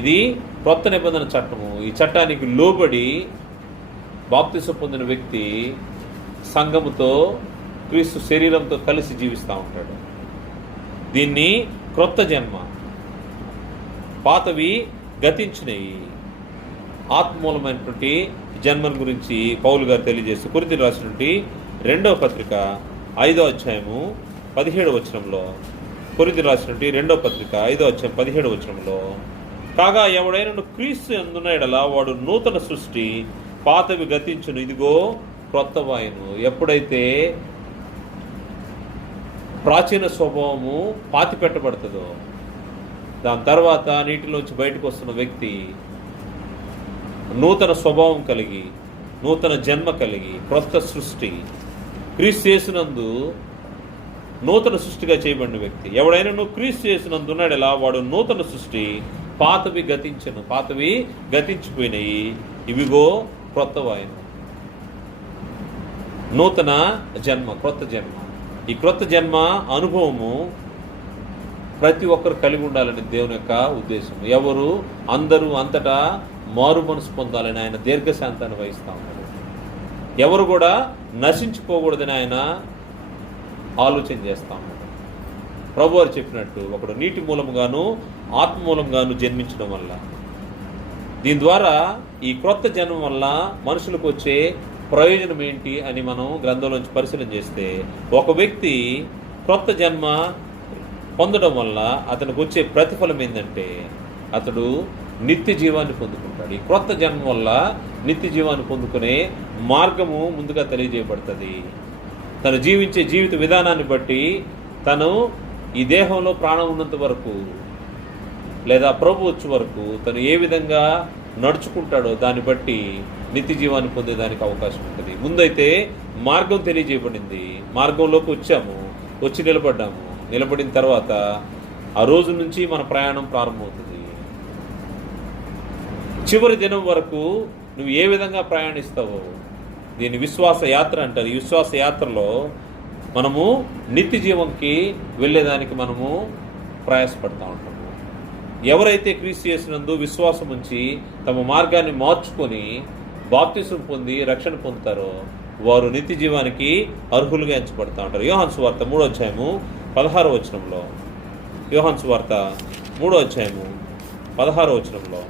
ఇది కొత్త నిబంధన చట్టము. ఈ చట్టానికి లోబడి బాప్తిసం పొందిన వ్యక్తి సంఘముతో, క్రీస్తు శరీరంతో కలిసి జీవిస్తూ ఉంటాడు. దీన్ని క్రొత్త జన్మ. పాతవి గతించినవి. ఆత్మూలమైనటువంటి జన్మను గురించి పౌలు గారు తెలియజేస్తూ కొరింథీయులకు రాసినటువంటి 2వ పత్రిక 5వ అధ్యాయము 17వ వచనంలో, కొరింథీయులకు రాసినటువంటి 2వ పత్రిక 5వ అధ్యాయం 17వ వచనంలో, కాగా ఎవడైనా క్రీస్తు యందున్న ఎడల వాడు నూతన సృష్టి, పాతవి గతించును, ఇదిగో క్రొత్త వాయును. ఎప్పుడైతే ప్రాచీన స్వభావము పాతి పెట్టబడుతుందో దాని తర్వాత నీటిలోంచి బయటకు వస్తున్న వ్యక్తి నూతన స్వభావం కలిగి, నూతన జన్మ కలిగి, క్రొత్త సృష్టి, క్రీస్తు యేసునందు నూతన సృష్టిగా చేయబడిన వ్యక్తి. ఎవడైనా క్రీస్తు యేసునందు ఉన్నాడేలా వాడు నూతన సృష్టి, పాతవి గతించను, పాతవి గతించిపోయినాయి, ఇవిగో క్రొత్త వాయును. నూతన జన్మ, క్రొత్త జన్మ. ఈ క్రొత్త జన్మ అనుభవము ప్రతి ఒక్కరు కలిగి ఉండాలని దేవుని యొక్క ఉద్దేశం. అందరూ అంతటా మారు మనసు పొందాలని ఆయన దీర్ఘశాంతాన్ని వహిస్తూ ఉన్నాడు. ఎవరు కూడా నశించిపోకూడదని ఆయన ఆలోచన చేస్తూ ఉన్నాడు. ప్రభువారు చెప్పినట్టు ఒకడు నీటి మూలంగాను ఆత్మ మూలంగాను జన్మించడం వల్ల, దీని ద్వారా ఈ క్రొత్త జన్మ వల్ల మనుషులకు వచ్చే ప్రయోజనం ఏంటి అని మనం గ్రంథంలోంచి పరిశీలన చేస్తే, ఒక వ్యక్తి క్రొత్త జన్మ పొందడం వల్ల అతనికి వచ్చే ప్రతిఫలం ఏంటంటే అతడు నిత్య జీవాన్ని పొందుకుంటాడు. ఈ క్రొత్త జన్మ వల్ల నిత్య జీవాన్ని పొందుకునే మార్గము ముందుగా తెలియజేయబడుతుంది. తను జీవించే జీవిత విధానాన్ని బట్టి తను ఈ దేహంలో ప్రాణం ఉన్నంత వరకు లేదా ప్రభు వచ్చే వరకు తను ఏ విధంగా నడుచుకుంటాడో దాన్ని బట్టి నిత్య జీవాన్ని పొందేదానికి అవకాశం ఉంటుంది. ముందైతే మార్గం తెలియజేయబడింది. మార్గంలోకి వచ్చాము, వచ్చి నిలబడ్డాము. నిలబడిన తర్వాత ఆ రోజు నుంచి మన ప్రయాణం ప్రారంభమవుతుంది. చివరి దినం వరకు నువ్వు ఏ విధంగా ప్రయాణిస్తావో దీన్ని విశ్వాస యాత్ర అంటారు. ఈ విశ్వాస యాత్రలో మనము నిత్య జీవంకి వెళ్ళేదానికి మనము ప్రయాసపడతా ఉంటాము. ఎవరైతే క్రీస్తు యేసునందు విశ్వాసం ఉంచి తమ మార్గాన్ని మార్చుకొని బాప్తిసం పొంది రక్షణ పొందుతారో వారు నిత్య జీవానికి అర్హులుగా ఎంచబడతా ఉంటారు. యోహాను సువార్త 3వ అధ్యాయము 16వ వచనంలో, యోహాను సువార్త 3వ అధ్యాయము 16వ వచనంలో,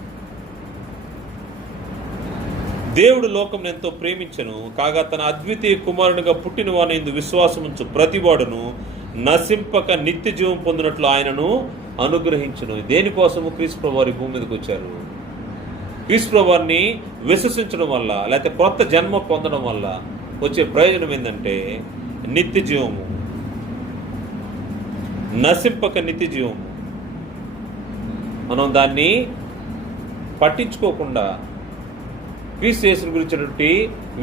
దేవుడు లోకమును ఎంతో ప్రేమించెను, కాగా తన అద్వితీయ కుమారునిగా పుట్టిన వాని విశ్వాసముంచు ప్రతివాడును నశింపక నిత్య జీవం పొందినట్లు ఆయనను అనుగ్రహించును. దేనికోసము క్రీస్తు ప్రభువు వారి భూమి మీదకి వచ్చారు? క్రీస్తు ప్రభువు వారిని విశ్వసించడం వల్ల, లేకపోతే కొత్త జన్మ పొందడం వల్ల వచ్చే ప్రయోజనం ఏంటంటే నిత్య జీవము, నశింపక నిత్య జీవము. మనం దాన్ని పట్టించుకోకుండా, క్రీస్తు యేసుని గురించినటువంటి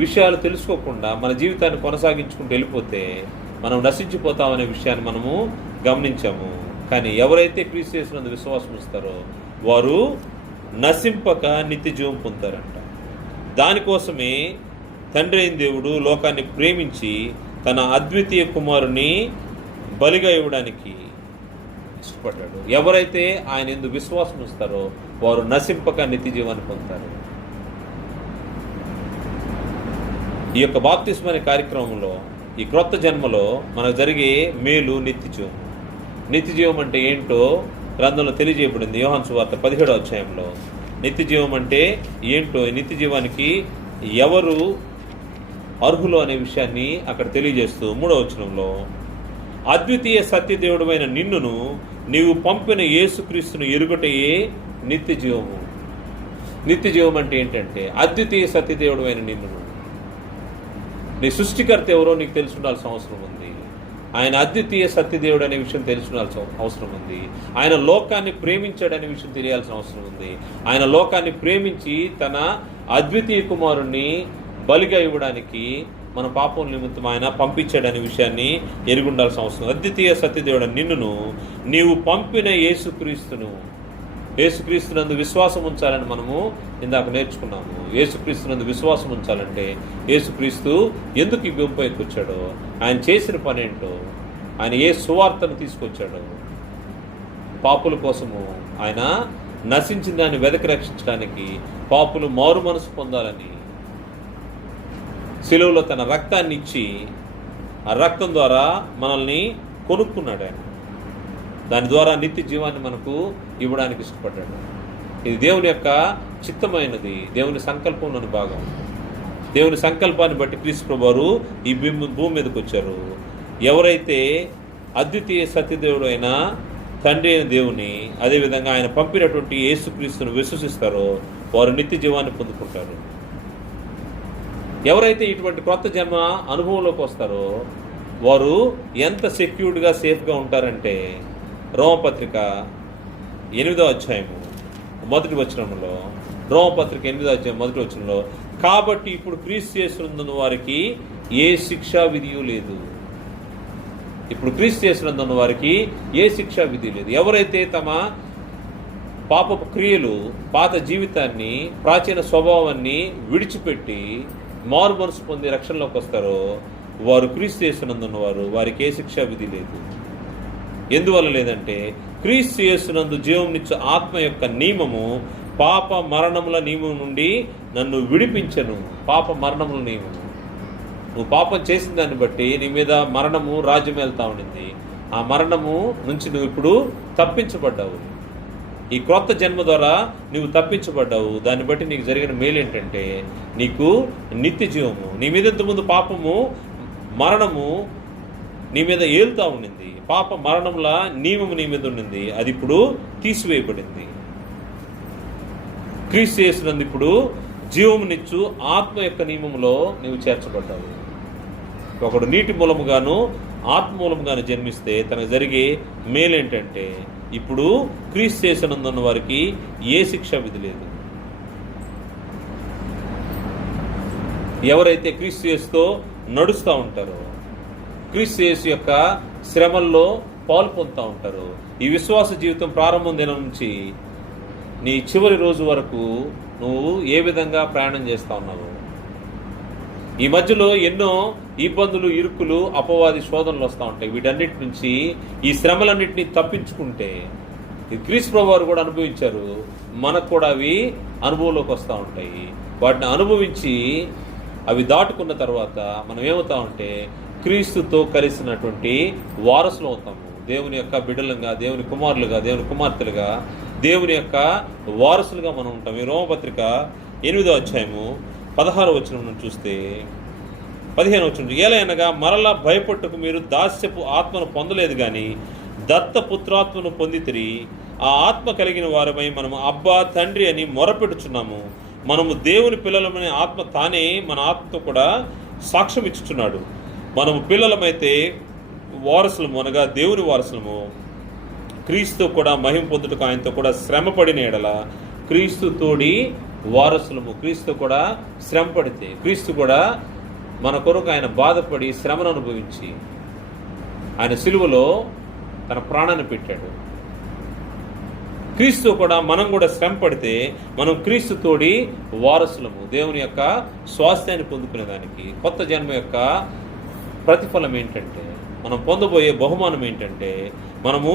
విషయాలు తెలుసుకోకుండా మన జీవితాన్ని కొనసాగించుకుంటూ వెళ్ళిపోతే మనం నశించిపోతామనే విషయాన్ని మనము గమనించాము. కానీ ఎవరైతే క్రీస్తు యేసునందు విశ్వాసం ఇస్తారో వారు నశింపక నిత్య జీవం పొందుతారంట. దానికోసమే తండ్రి అయిన దేవుడు లోకాన్ని ప్రేమించి తన అద్వితీయ కుమారుని బలిగా ఇవ్వడానికి ఇష్టపడ్డాడు. ఎవరైతే ఆయన యందు విశ్వాసం ఇస్తారో వారు నశింపక నిత్య జీవాన్ని పొందుతారు. ఈ యొక్క బాప్తిస్మ అనే కార్యక్రమంలో, ఈ క్రొత్త జన్మలో మనకు జరిగే మేలు నిత్య జీవం. నిత్య జీవం అంటే ఏంటో గ్రంథంలో తెలియజేయబడింది. యోహాను సువార్త 17వ అధ్యాయంలో నిత్య జీవం అంటే ఏంటో, నిత్య జీవానికి ఎవరు అర్హులు అనే విషయాన్ని అక్కడ తెలియజేస్తూ 3వ వచనంలో, అద్వితీయ సత్యదేవుడైన నిన్నును నీవు పంపిన యేసుక్రీస్తును ఎరుగటయే నిత్య జీవము. నిత్య జీవం అంటే ఏంటంటే అద్వితీయ సత్యదేవుడైన నిన్నును, నీ సృష్టికర్త ఎవరో నీకు తెలిసి ఉండాల్సిన అవసరం ఉంది. ఆయన అద్వితీయ సత్యదేవుడు అనే విషయం తెలిసి ఉండాల్సిన అవసరం ఉంది. ఆయన లోకాన్ని ప్రేమించాడనే విషయం తెలియాల్సిన అవసరం ఉంది. ఆయన లోకాన్ని ప్రేమించి తన అద్వితీయ కుమారుణ్ణి బలిగా ఇవ్వడానికి మన పాపం నిమిత్తం ఆయన పంపించాడనే విషయాన్ని ఎరిగి ఉండాల్సిన అవసరం. అద్వితీయ సత్యదేవుడు నిన్నును నీవు పంపిన యేసుక్రీస్తునందు విశ్వాసం ఉంచాలని మనము ఇందాక నేర్చుకున్నాము. యేసుక్రీస్తునందు విశ్వాసం ఉంచాలంటే యేసుక్రీస్తు ఎందుకు ఈ భూమిపైకి వచ్చాడో, ఆయన చేసిన పని ఏంటో, ఆయన ఏ సువార్తను తీసుకొచ్చాడో, పాపుల కోసము ఆయన నశించిన దాన్ని వెదకి రక్షించడానికి, పాపులు మారు మనసు పొందాలని శిలువలో తన రక్తాన్ని ఇచ్చి ఆ రక్తం ద్వారా మనల్ని కొనుక్కున్నాడు. ఆయన దాని ద్వారా నిత్య జీవాన్ని మనకు ఇవ్వడానికి ఇష్టపడ్డాడు. ఇది దేవుని యొక్క చిత్తమైనది, దేవుని సంకల్పంలోని భాగం. దేవుని సంకల్పాన్ని బట్టి క్రీస్తు ప్రభువు ఈ భూమి మీదకి వచ్చారు. ఎవరైతే అద్వితీయ సత్యదేవుడు అయిన తండ్రి అయిన దేవుని, అదేవిధంగా ఆయన పంపినటువంటి యేసుక్రీస్తును విశ్వసిస్తారో వారు నిత్య జీవాన్ని పొందుకుంటారు. ఎవరైతే ఇటువంటి క్రొత్త జన్మ అనుభవంలోకి వస్తారో వారు ఎంత సెక్యూర్డ్గా, సేఫ్గా ఉంటారంటే రోమపత్రిక 8వ అధ్యాయము 1వ వచనంలో, రోమపత్రిక 8వ అధ్యాయం 1వ వచనంలో, కాబట్టి ఇప్పుడు క్రీస్తు యేసునందున్న వారికి ఏ శిక్షా విధియు లేదు. ఇప్పుడు క్రీస్తు యేసునందున్న వారికి ఏ శిక్షా విధి లేదు. ఎవరైతే తమ పాపపు క్రియలు, పాత జీవితాన్ని, ప్రాచీన స్వభావాన్ని విడిచిపెట్టి మారు మనసు పొంది రక్షణలోకి వస్తారో వారు క్రీస్తు యేసునందున్న వారు, వారికి ఏ శిక్షా విధి లేదు. ఎందువల్ల లేదంటే క్రీస్తు యేసునందు జీవమునిచ్చు ఆత్మ యొక్క నియమము పాప మరణముల నియమం నుండి నన్ను విడిపించను. పాప మరణముల నియమము, నువ్వు పాపం చేసిన దాన్ని బట్టి నీ మీద మరణము రాజ్యం వెళ్తా ఉండింది. ఆ మరణము నుంచి నువ్వు ఇప్పుడు తప్పించబడ్డావు. ఈ క్రొత్త జన్మ ద్వారా నువ్వు తప్పించబడ్డావు. దాన్ని బట్టి నీకు జరిగిన మేలు ఏంటంటే నీకు నిత్య జీవము. నీ మీద ఇంతకుముందు పాపము, మరణము నీ మీద ఏలుతూ ఉండింది. పాప మరణంలా నియమము నీ మీద ఉండింది, అది ఇప్పుడు తీసివేయబడింది. క్రీస్తు యేసునందు ఇప్పుడు జీవమునిచ్చు ఆత్మ యొక్క నియమములో నీవు చేర్చబడ్డావు. ఒకడు నీటి మూలముగాను ఆత్మ మూలముగాను జన్మిస్తే తనకు జరిగే మేలేంటంటే ఇప్పుడు క్రీస్తు యేసునందున్న వారికి ఏ శిక్ష విధి లేదు. ఎవరైతే క్రీస్తు యేసుతో నడుస్తూ ఉంటారో, క్రీస్తు యేసు యొక్క శ్రమల్లో పాలు పొందుతూ ఉంటారు. ఈ విశ్వాస జీవితం ప్రారంభం దినం నుంచి నీ చివరి రోజు వరకు నువ్వు ఏ విధంగా ప్రయాణం చేస్తూ ఉన్నావు? ఈ మధ్యలో ఎన్నో ఇబ్బందులు, ఇరుకులు, అపవాది శోధనలు వస్తూ ఉంటాయి. వీటన్నిటి నుంచి, ఈ శ్రమలన్నింటినీ తప్పించుకుంటే, ఈ క్రీస్తు ప్రభువు వారు కూడా అనుభవించారు, మనకు కూడా అవి అనుభవంలోకి వస్తూ ఉంటాయి. వాటిని అనుభవించి అవి దాటుకున్న తర్వాత మనం ఏమవుతామంటే క్రీస్తుతో కలిసినటువంటి వారసులు అవుతాము. దేవుని యొక్క బిడ్డలుగా, దేవుని కుమారులుగా, దేవుని కుమార్తెలుగా, దేవుని యొక్క వారసులుగా మనం ఉంటాం. ఈ రోమపత్రిక 8వ అధ్యాయము 16వ వచనం నుంచి చూస్తే 15వ వచనం, ఏలైనగా మరలా భయపట్టుకు మీరు దాస్యపు ఆత్మను పొందలేదు కానీ దత్తపుత్రాత్మను పొందితిరి. ఆ ఆత్మ కలిగిన వారమై మనము అబ్బా తండ్రి అని మొరపెట్టుచున్నాము. మనము దేవుని పిల్లలమనే ఆత్మ తానే మన ఆత్మతో కూడా సాక్ష్యం ఇచ్చుచున్నాడు. మనము పిల్లలమైతే వారసులము, అనగా దేవుని వారసులము, క్రీస్తు కూడా మహిమ పొందుటకు ఆయనతో కూడా శ్రమ పడిన ఎడల క్రీస్తు తోడి వారసులము. క్రీస్తు కూడా శ్రమ పడితే, క్రీస్తు కూడా మన కొరకు ఆయన బాధపడి శ్రమను అనుభవించి ఆయన సిలువలో తన ప్రాణాన్ని పెట్టాడు. క్రీస్తు కూడా మనం కూడా శ్రమ పడితే మనం క్రీస్తు తోడి వారసులము. దేవుని యొక్క స్వాస్థ్యాన్ని పొందుకునే దానికి కొత్త జన్మ యొక్క ప్రతిఫలం ఏంటంటే, మనం పొందబోయే బహుమానం ఏంటంటే, మనము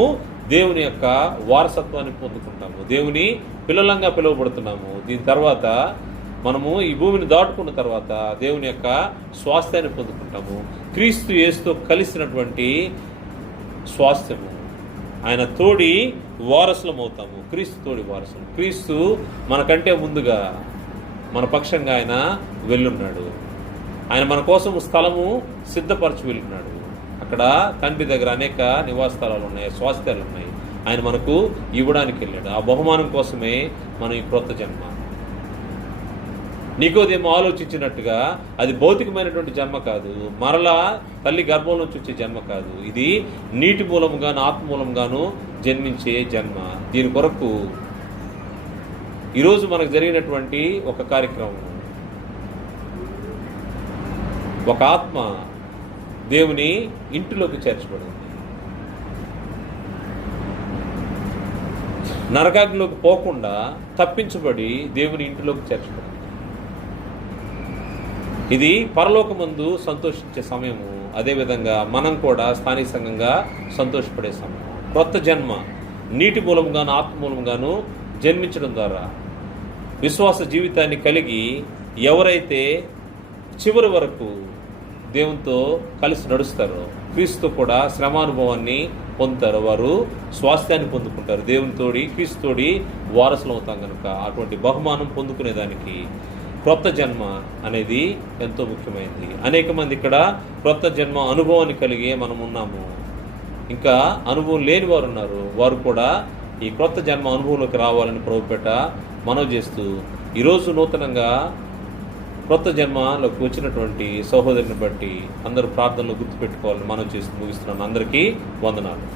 దేవుని యొక్క వారసత్వాన్ని పొందుకుంటాము, దేవుని పిల్లలంగా పిలువబడుతున్నాము. దీని తర్వాత మనము ఈ భూమిని దాటుకున్న తర్వాత దేవుని యొక్క స్వాస్థ్యాన్ని పొందుకుంటాము. క్రీస్తు యేసుతో కలిసినటువంటి స్వాస్థ్యము, ఆయన తోడి వారసులం అవుతాము. క్రీస్తు తోడి వారసులు. క్రీస్తు మనకంటే ముందుగా మన పక్షంగా ఆయన వెళ్ళున్నాడు. ఆయన మన కోసం స్థలము సిద్ధపరచి వెళ్ళున్నాడు. అక్కడ తండ్రి దగ్గర అనేక నివాస స్థలాలు ఉన్నాయి, స్వాస్థ్యాలు ఉన్నాయి. ఆయన మనకు ఇవ్వడానికి వెళ్ళాడు. ఆ బహుమానం కోసమే మనం ఈ క్రొత్త జన్మ. నికోదేమో ఆలోచించినట్టుగా అది భౌతికమైనటువంటి జన్మ కాదు, మరలా తల్లి గర్భం నుంచి వచ్చే జన్మ కాదు. ఇది నీటి మూలంగాను ఆత్మ మూలంగాను జన్మించే జన్మ. దీని కొరకు ఈరోజు మనకు జరిగినటువంటి ఒక కార్యక్రమం, ఒక ఆత్మ దేవుని ఇంటిలోకి చేర్చబడింది. నరకాగ్నిలోకి పోకుండా తప్పించబడి దేవుని ఇంటిలోకి చేర్చబడింది. ఇది పరలోకమందు సంతోషించే సమయము. అదేవిధంగా మనం కూడా స్థానిక సంఘంగా సంతోషపడే సమయం. క్రొత్త జన్మ నీటి మూలంగాను ఆత్మ మూలంగాను జన్మించడం ద్వారా విశ్వాస జీవితాన్ని కలిగి ఎవరైతే చివరి వరకు దేవునితో కలిసి నడుస్తారో, క్రీస్తు కూడా శ్రమానుభవాన్ని పొందుతారో, వారు స్వాస్థ్యాన్ని పొందుకుంటారు. దేవునితోడి క్రీస్తుతోడి వారసులు అవుతాం కనుక అటువంటి బహుమానం పొందుకునేదానికి క్రొత్త జన్మ అనేది ఎంతో ముఖ్యమైనది. అనేక మంది ఇక్కడ క్రొత్త జన్మ అనుభవాన్ని కలిగి మనం ఉన్నాము. ఇంకా అనుభవం లేని వారు ఉన్నారు. వారు కూడా ఈ క్రొత్త జన్మ అనుభవంలోకి రావాలని ప్రభుపేట మనవి చేస్తూ, ఈరోజు నూతనంగా క్రొత్త జన్మలోకి వచ్చినటువంటి సహోదరుని బట్టి అందరూ ప్రార్థనలు గుర్తుపెట్టుకోవాలని మనం చేస్తూ ముగిస్తున్నాను. అందరికీ వందనాలు.